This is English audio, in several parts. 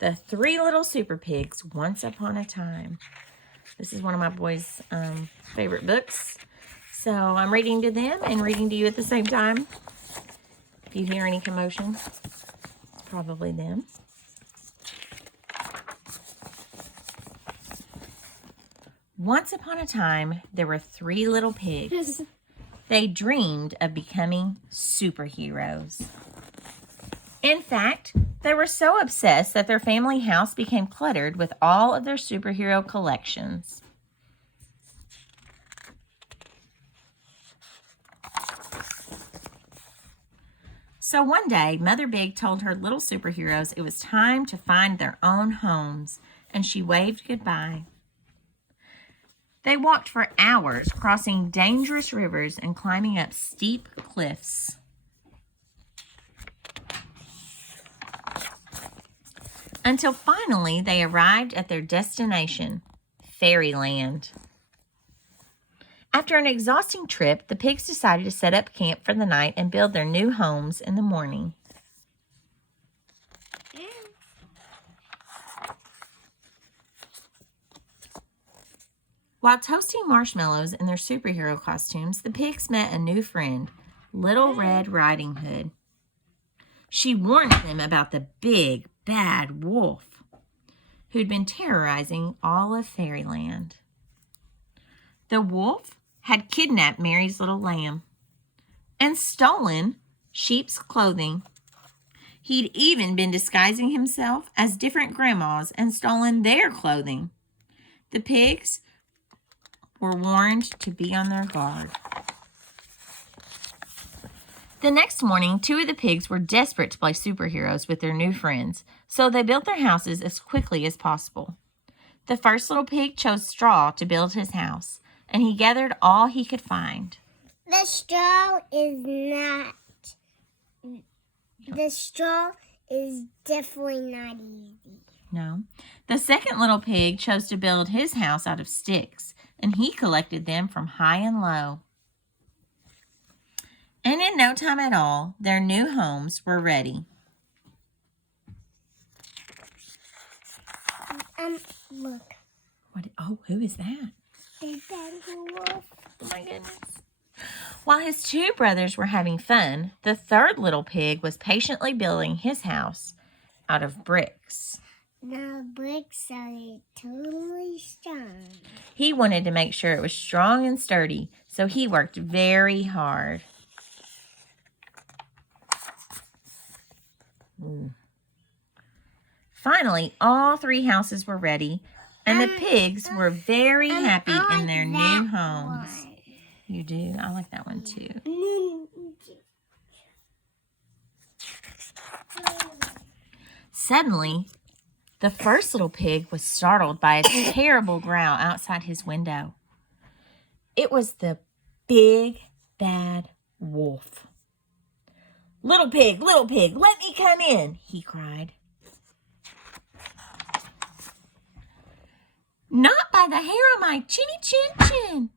The Three Little Super Pigs, Once Upon a Time. This is one of my boys' favorite books. So I'm reading to them and reading to you at the same time. If you hear any commotion, it's probably them. Once upon a time, there were 3 little pigs. They dreamed of becoming superheroes. In fact, they were so obsessed that their family house became cluttered with all of their superhero collections. So one day, Mother Big told her little superheroes it was time to find their own homes, and she waved goodbye. They walked for hours, crossing dangerous rivers and climbing up steep cliffs. Until finally they arrived at their destination, Fairyland. After an exhausting trip, the pigs decided to set up camp for the night and build their new homes in the morning. While toasting marshmallows in their superhero costumes, the pigs met a new friend, Little Red Riding Hood. She warned them about the big, bad wolf who'd been terrorizing all of Fairyland. The wolf had kidnapped Mary's little lamb and stolen sheep's clothing. He'd even been disguising himself as different grandmas and stolen their clothing. The pigs were warned to be on their guard. The next morning, 2 of the pigs were desperate to play superheroes with their new friends, so they built their houses as quickly as possible. The first little pig chose straw to build his house, and he gathered all he could find. The straw is definitely not easy. No. The second little pig chose to build his house out of sticks, and he collected them from high and low. And in no time at all, their new homes were ready. Look. What? Oh, who is that? Is that a wolf? Oh my goodness. While his 2 brothers were having fun, the third little pig was patiently building his house out of bricks. Now bricks are totally strong. He wanted to make sure it was strong and sturdy, so he worked very hard. Finally, all 3 houses were ready, and the pigs were very happy in their new homes. One. You do? I like that one too. Suddenly, the first little pig was startled by a terrible growl outside his window. It was the big, bad wolf. Little pig, let me come in, he cried. Not by the hair of my chinny chin chin,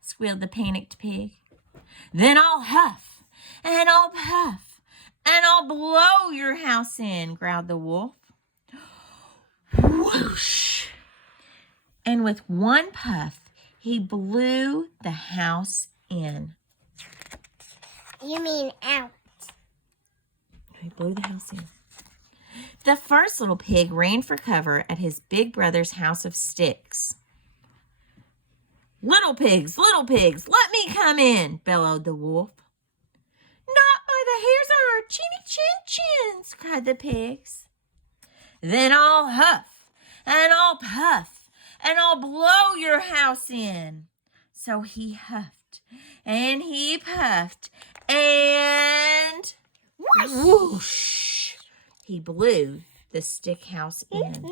squealed the panicked pig. Then I'll huff, and I'll puff, and I'll blow your house in, growled the wolf. Whoosh! And with one puff, he blew the house in. You mean out. He blew the house in. The first little pig ran for cover at his big brother's house of sticks. Little pigs, let me come in, bellowed the wolf. Not by the hairs on our chinny chin chins, cried the pigs. Then I'll huff, and I'll puff, and I'll blow your house in. So he huffed, and he puffed, and whoosh! He blew the stick house in.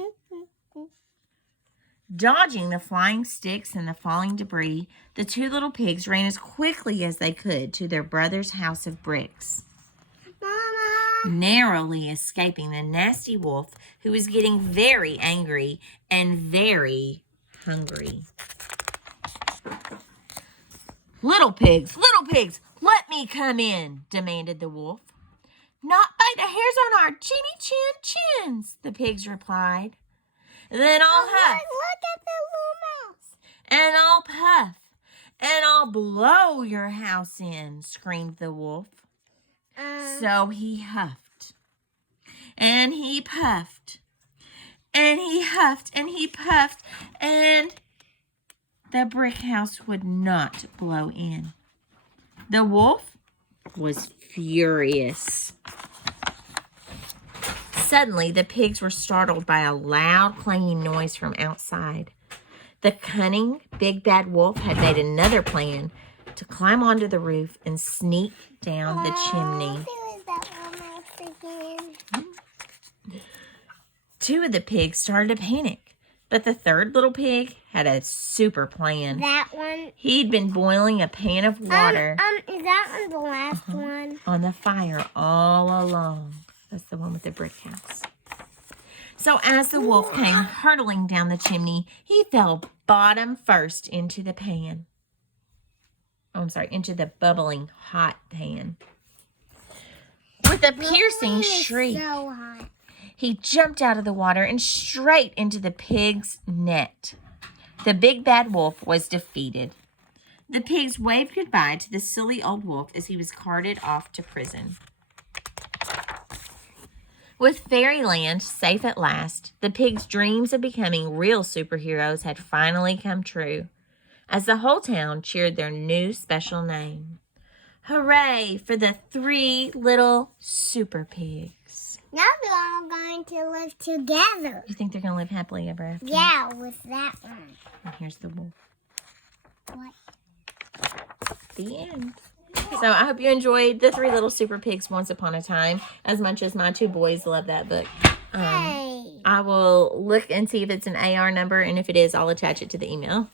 Dodging the flying sticks and the falling debris, the 2 little pigs ran as quickly as they could to their brother's house of bricks, Mama! narrowly escaping the nasty wolf who was getting very angry and very hungry. Little pigs, let me come in, demanded the wolf. Not by the hairs hairs on our chinny chin chins, the pigs replied. Then I'll huff. Look at the little mouse. And I'll puff. And I'll blow your house in, screamed the wolf. So he huffed. And he puffed. And he huffed and he puffed. And the brick house would not blow in. The wolf was furious. Suddenly, the pigs were startled by a loud clanging noise from outside. The cunning big bad wolf had made another plan to climb onto the roof and sneak down the chimney. There was that little mouse again. Two of the pigs started to panic, but the third little pig had a super plan. That one. He'd been boiling a pan of water Is that one the last one? on the fire all along. That's the one with the brick house. So as the wolf came hurtling down the chimney, he fell bottom first into the pan. Oh, I'm sorry, into the bubbling hot pan. With a piercing shriek, So hot. he jumped out of the water and straight into the pig's net. The big bad wolf was defeated. The pigs waved goodbye to the silly old wolf as he was carted off to prison. With Fairyland safe at last, the pigs' dreams of becoming real superheroes had finally come true, as the whole town cheered their new special name. Hooray for the 3 little super pigs. Now they're all going to live together. You think they're going to live happily ever after? Yeah, with that one. And here's the wolf. What? The end. So I hope you enjoyed the 3 little super pigs once upon a time as much as my 2 boys love that book. Hey. I will look and see if it's an AR number, and if it is, I'll attach it to the email.